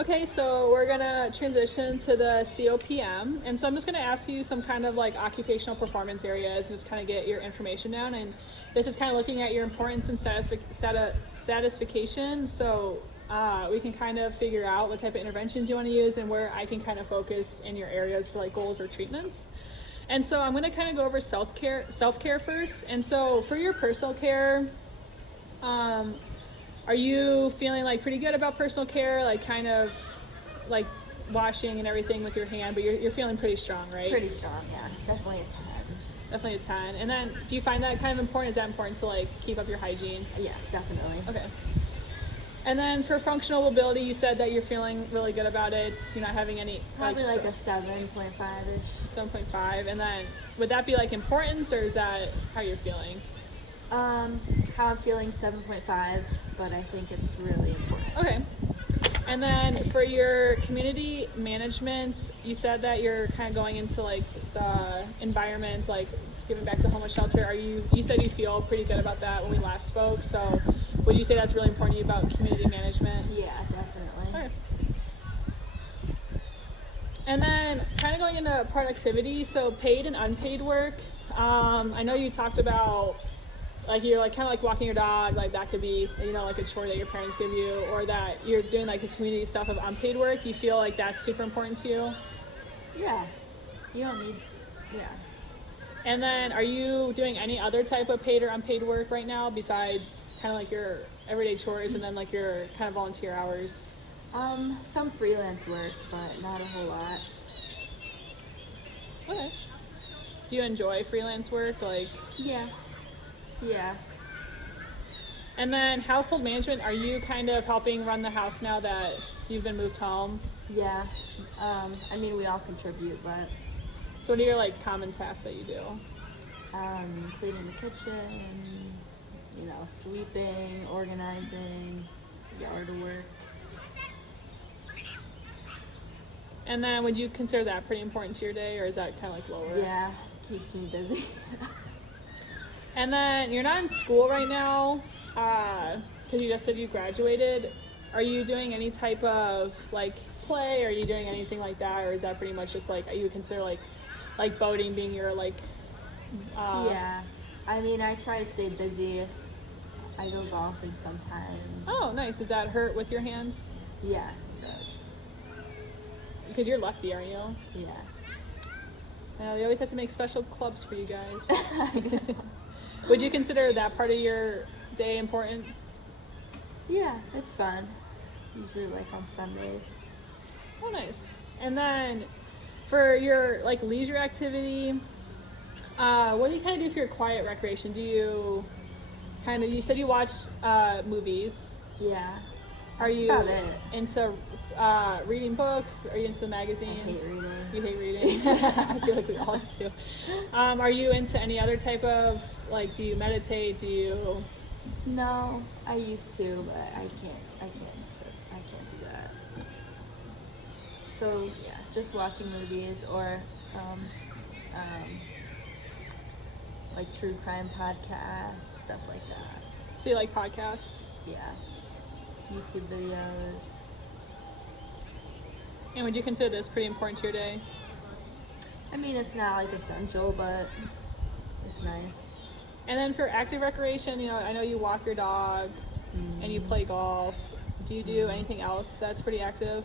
Okay, so we're gonna transition to the COPM, and so I'm just gonna ask you some kind of like occupational performance areas, and just kind of get your information down. And this is kind of looking at your importance and satisfaction, so we can kind of figure out what type of interventions you want to use, and where I can kind of focus in your areas for like goals or treatments. And so I'm gonna kind of go over self-care first. And so for your personal care, are you feeling like pretty good about personal care, like kind of like washing and everything with your hand, but you're feeling pretty strong, right? Pretty strong, yeah. Definitely a 10. Definitely a 10. And then do you find that kind of important? Is that important to like keep up your hygiene? Yeah, definitely. Okay. And then for functional mobility, you said that you're feeling really good about it. You're not having any Probably like a 7.5-ish. 7.5. And then would that be like importance, or is that how you're feeling? How I'm feeling 7.5, but I think it's really important. Okay. And then for your community management, you said that you're kind of going into like the environment, like giving back to the homeless shelter. You said you feel pretty good about that when we last spoke. So would you say that's really important to you about community management? Yeah, definitely. Okay. And then kind of going into productivity, so paid and unpaid work. I know you talked about like you're like kind of like walking your dog, like that could be, you know, like a chore that your parents give you, or that you're doing like the community stuff of unpaid work. You feel like that's super important to you? Yeah. You don't need, yeah. And then are you doing any other type of paid or unpaid work right now besides kind of like your everyday chores and then like your kind of volunteer hours? Some freelance work, but not a whole lot. Okay. Do you enjoy freelance work? Like, Yeah. Yeah. and then household management, are you kind of helping run the house now that you've been moved home? Yeah. I mean, we all contribute, but So what are your like common tasks that you do? cleaning the kitchen, you know, sweeping, organizing, yard work. And then would you consider that pretty important to your day, or is that kind of like lower? Yeah, keeps me busy. And then you're not in school right now, because you just said you graduated. Are you doing any type of like play? Are you doing anything like that, or is that pretty much just like you would consider like boating being your like? Yeah, I mean, I try to stay busy. I go golfing sometimes. Oh, nice. Does that hurt with your hand? Yeah, it does. Because you're lefty, aren't you? Yeah. I know they always have to make special clubs for you guys. Would you consider that part of your day important? Yeah, it's fun. Usually like on Sundays. Oh, nice. And then for your like leisure activity, what do you kind of do for your quiet recreation? Do you kind of, you said you watch movies. Yeah. Are That's you about it. into reading books? Are you into the I magazines? hate reading. You hate reading? I feel like we all do. Are you into any other type of, like, do you meditate? Do you? No, I used to, but I can't do that. So yeah, just watching movies or like true crime podcasts, stuff like that. So you like podcasts? Yeah. YouTube videos. And would you consider this pretty important to your day? I mean, it's not like essential, but it's nice. And then for active recreation, you know, I know you walk your dog and you play golf. Do you do anything else that's pretty active?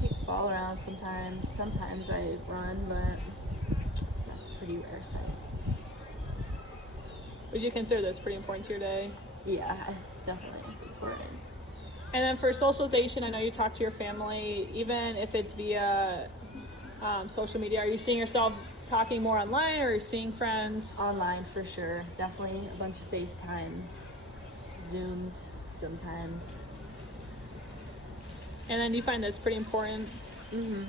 Kick the ball around sometimes. Sometimes I run, but that's a pretty rare sight. Would you consider this pretty important to your day? Yeah, definitely, it's important. And then for socialization, I know you talk to your family, even if it's via social media. Are you seeing yourself talking more online, or seeing friends? Online for sure. Definitely a bunch of FaceTimes, Zooms sometimes. And then do you find this pretty important? Mm-hmm.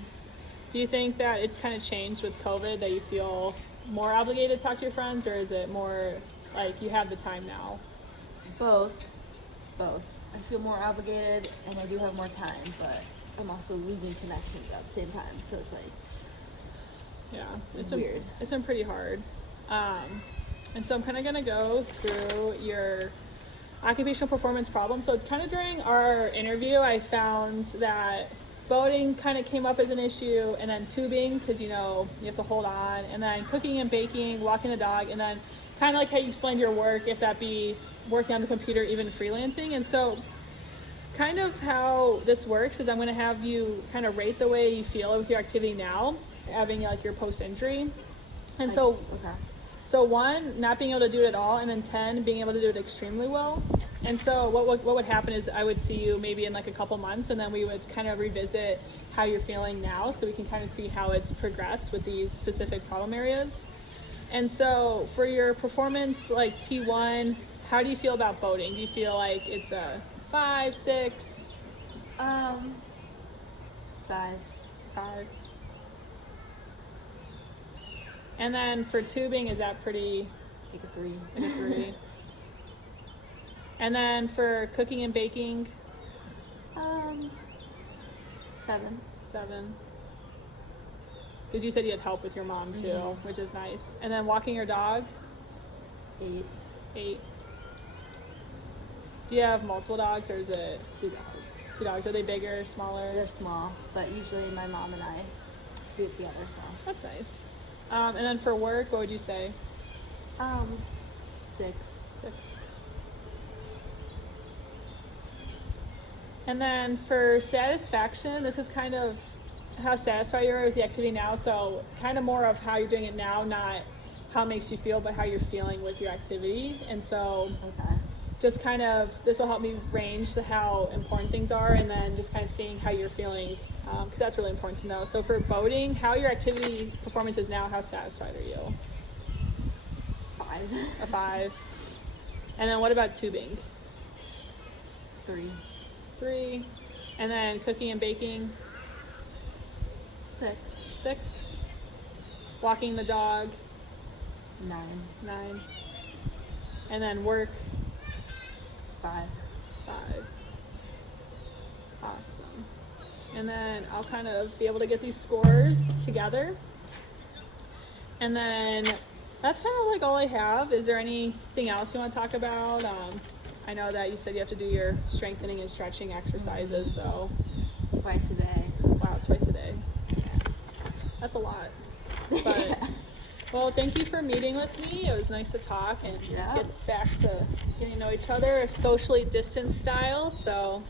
Do you think that it's kind of changed with COVID, that you feel more obligated to talk to your friends, or is it more like you have the time now? Both. I feel more obligated and I do have more time, but I'm also losing connections at the same time, so it's like, Yeah, it's weird. It's been pretty hard. And so I'm kind of going to go through your occupational performance problems. So kind of during our interview, I found that boating kind of came up as an issue, and then tubing, because you have to hold on, and then cooking and baking, walking the dog, and then kind of like how you explained your work, if that be working on the computer, even freelancing. And so kind of how this works is I'm going to have you kind of rate the way you feel with your activity now, having like your post-injury. And so 1, not being able to do it at all, and then 10, being able to do it extremely well. And so what would happen is I would see you maybe in like a couple months, and then we would kind of revisit how you're feeling now, so we can kind of see how it's progressed with these specific problem areas. And so for your performance, like T1, how do you feel about boating? Do you feel like it's a 5, 6? 5. 5. And then for tubing, is that pretty? Like a 3. Like a 3. And then for cooking and baking? 7. 7. Because you said you had help with your mom too, which is nice. And then walking your dog? 8. 8. Do you have multiple dogs, or is it 2 dogs? 2 dogs. Are they bigger or smaller? They're small, but usually my mom and I do it together, so. That's nice. And then for work, what would you say? 6. 6. And then for satisfaction, this is kind of how satisfied you are with the activity now. So kind of more of how you're doing it now, not how it makes you feel, but how you're feeling with your activity. And so just kind of, this will help me range how important things are, and then just kind of seeing how you're feeling, because that's really important to know. So for boating, how your activity performance is now, how satisfied are you? 5. A 5. And then what about tubing? 3. 3. And then cooking and baking? 6. 6. Walking the dog? 9. 9. And then work? 5. 5. Awesome. And then I'll kind of be able to get these scores together. And then that's kind of like all I have. Is there anything else you want to talk about? I know that you said you have to do your strengthening and stretching exercises, so. Twice a day. Wow, twice a day. That's a lot. But, well, thank you for meeting with me. It was nice to talk and get back to getting to know each other, socially distanced style, so.